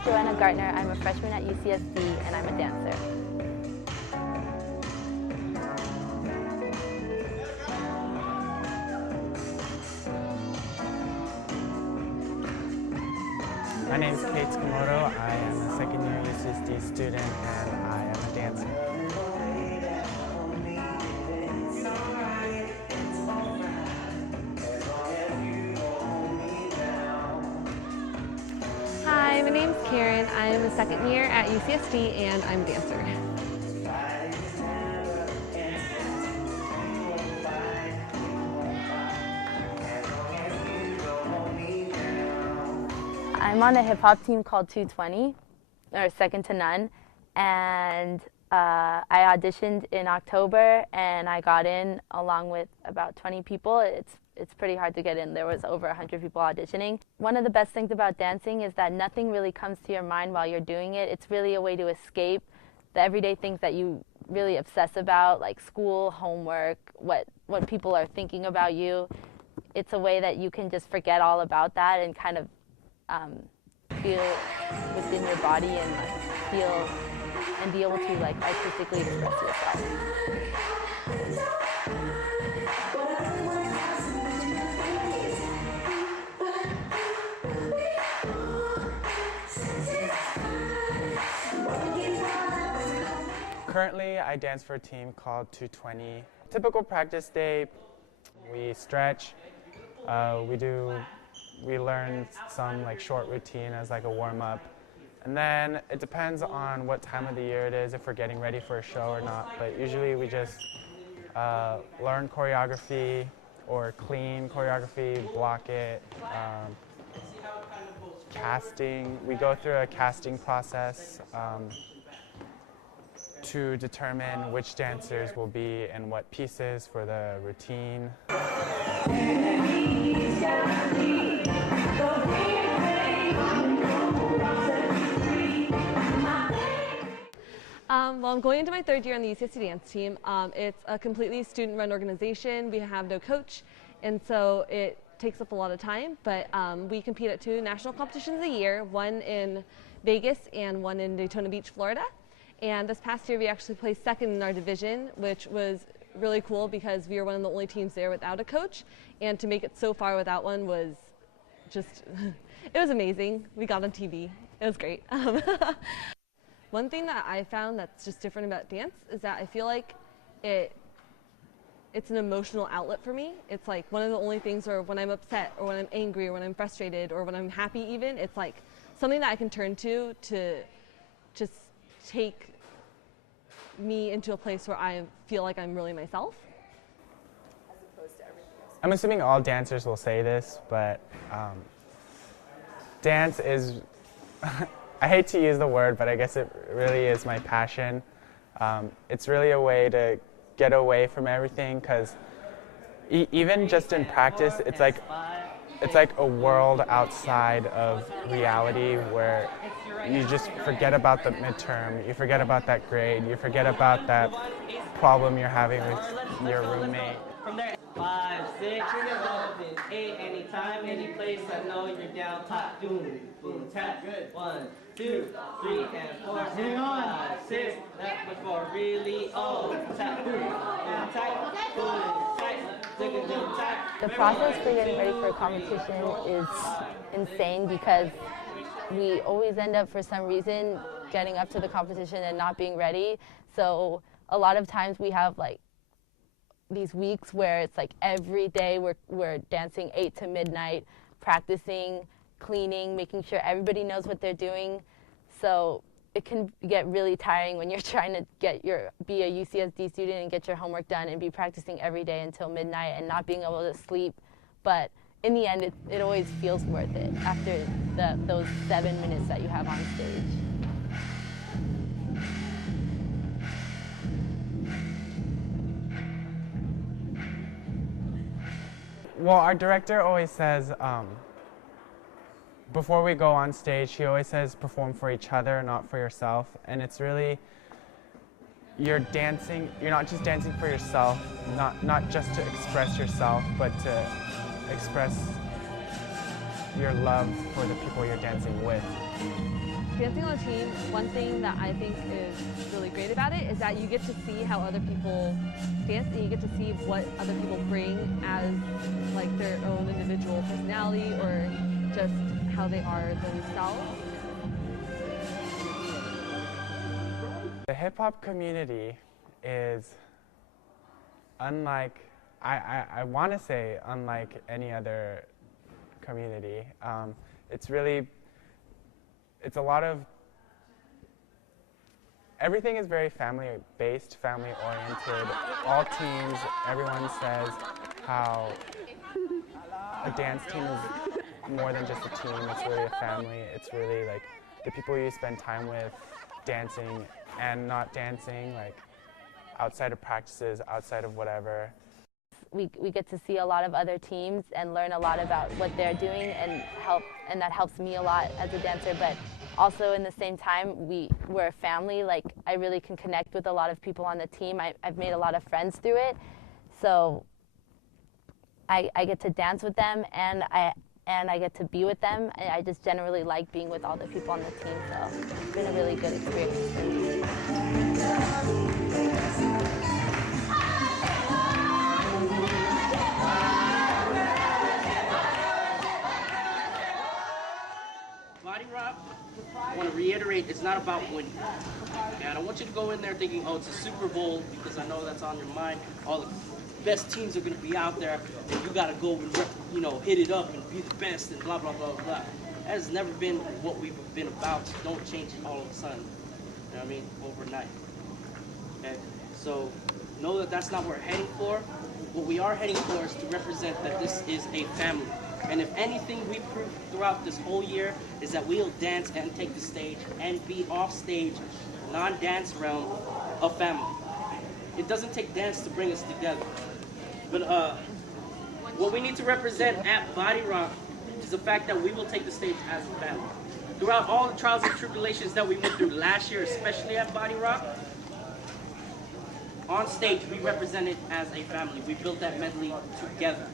is Joanna Gartner. I'm a freshman at UCSD and I'm a dancer. My name is Tsukamoto. I am a second-year UCSD student and I am a dancer. Hi, my name's Karen. I'm a second year at UCSD and I'm a dancer. I'm on a hip-hop team called 220, or Second to None, and I auditioned in October and I got in along with about 20 people. It's pretty hard to get in. There was over 100 people auditioning. One of the best things about dancing is that nothing really comes to your mind while you're doing it. It's really a way to escape the everyday things that you really obsess about, like school, homework, what people are thinking about you. It's a way that you can just forget all about that and kind of feel within your body and feel and be able to artistically express yourself. Currently, I dance for a team called 220. Typical practice day, we stretch, we learn some short routine as a warm-up. And then it depends on what time of the year it is, if we're getting ready for a show or not. But usually we just learn choreography or clean choreography, block it, casting. We go through a casting process to determine which dancers will be in what pieces for the routine. Well, I'm going into my third year on the UCSD Dance Team. It's a completely student-run organization. We have no coach, and so it takes up a lot of time, but we compete at 2 national competitions a year, one in Vegas and one in Daytona Beach, Florida. And this past year we actually placed second in our division, which was really cool because we were one of the only teams there without a coach, and to make it so far without one was just, it was amazing. We got on TV. It was great. One thing that I found that's just different about dance is that I feel like it's an emotional outlet for me. It's one of the only things where when I'm upset or when I'm angry or when I'm frustrated or when I'm happy even, it's something that I can turn to just take me into a place where I feel like I'm really myself. As opposed to everything else. I'm assuming all dancers will say this, but dance is, I hate to use the word, but I guess it really is my passion. It's really a way to get away from everything, because even just in practice, it's like a world outside of reality where you just forget about the midterm, you forget about that grade, you forget about that problem you're having with your roommate. From there, 5, 6, 7, 8, anytime, any place, I know you're down top. Boom, boom, tap. Good. 1, 2, 3, and 4, and 5, 6. That was for really old. Tap, boom, and tight, boom, tight. The process for getting ready for a competition is insane because we always end up, for some reason, getting up to the competition and not being ready. So a lot of times we have these weeks where it's every day we're dancing 8 to midnight, practicing, cleaning, making sure everybody knows what they're doing. So it can get really tiring when you're trying to be a UCSD student and get your homework done and be practicing every day until midnight and not being able to sleep. But in the end, it always feels worth it after those 7 minutes that you have on stage. Well, our director always says, before we go on stage, he always says perform for each other, not for yourself. And it's really, you're not just dancing for yourself, not just to express yourself, but to express your love for the people you're dancing with. dancing on a team, one thing that I think is really great about it is that you get to see how other people dance, and you get to see what other people bring as like their own individual personality or just how they are themselves. The hip hop community is unlike, I want to say unlike any other community. It's a lot of, everything is very family-based, family-oriented. All teams, everyone says how a dance team is more than just a team. It's really a family. It's really like the people you spend time with dancing and not dancing, like outside of practices, outside of whatever. We get to see a lot of other teams and learn a lot about what they're doing and that helps me a lot as a dancer, but also in the same time we're a family. Like I really can connect with a lot of people on the team. I've made a lot of friends through it, so I get to dance with them and I get to be with them. And I just generally like being with all the people on the team, so it's been a really good experience for me. Body rock, I want to reiterate, it's not about winning. Okay, I don't want you to go in there thinking, oh, it's a Super Bowl, because I know that's on your mind. All the best teams are going to be out there, and you got to go and hit it up and be the best and blah, blah, blah, blah. That has never been what we've been about. So don't change it all of a sudden, you know what I mean, overnight. Okay, so know that that's not what we're heading for. What we are heading for is to represent that this is a family. And if anything we prove throughout this whole year is that we'll dance and take the stage and be off stage, non-dance realm, a family. It doesn't take dance to bring us together. But what we need to represent at Body Rock is the fact that we will take the stage as a family. Throughout all the trials and tribulations that we went through last year, especially at Body Rock, on stage we represented as a family. We built that medley together.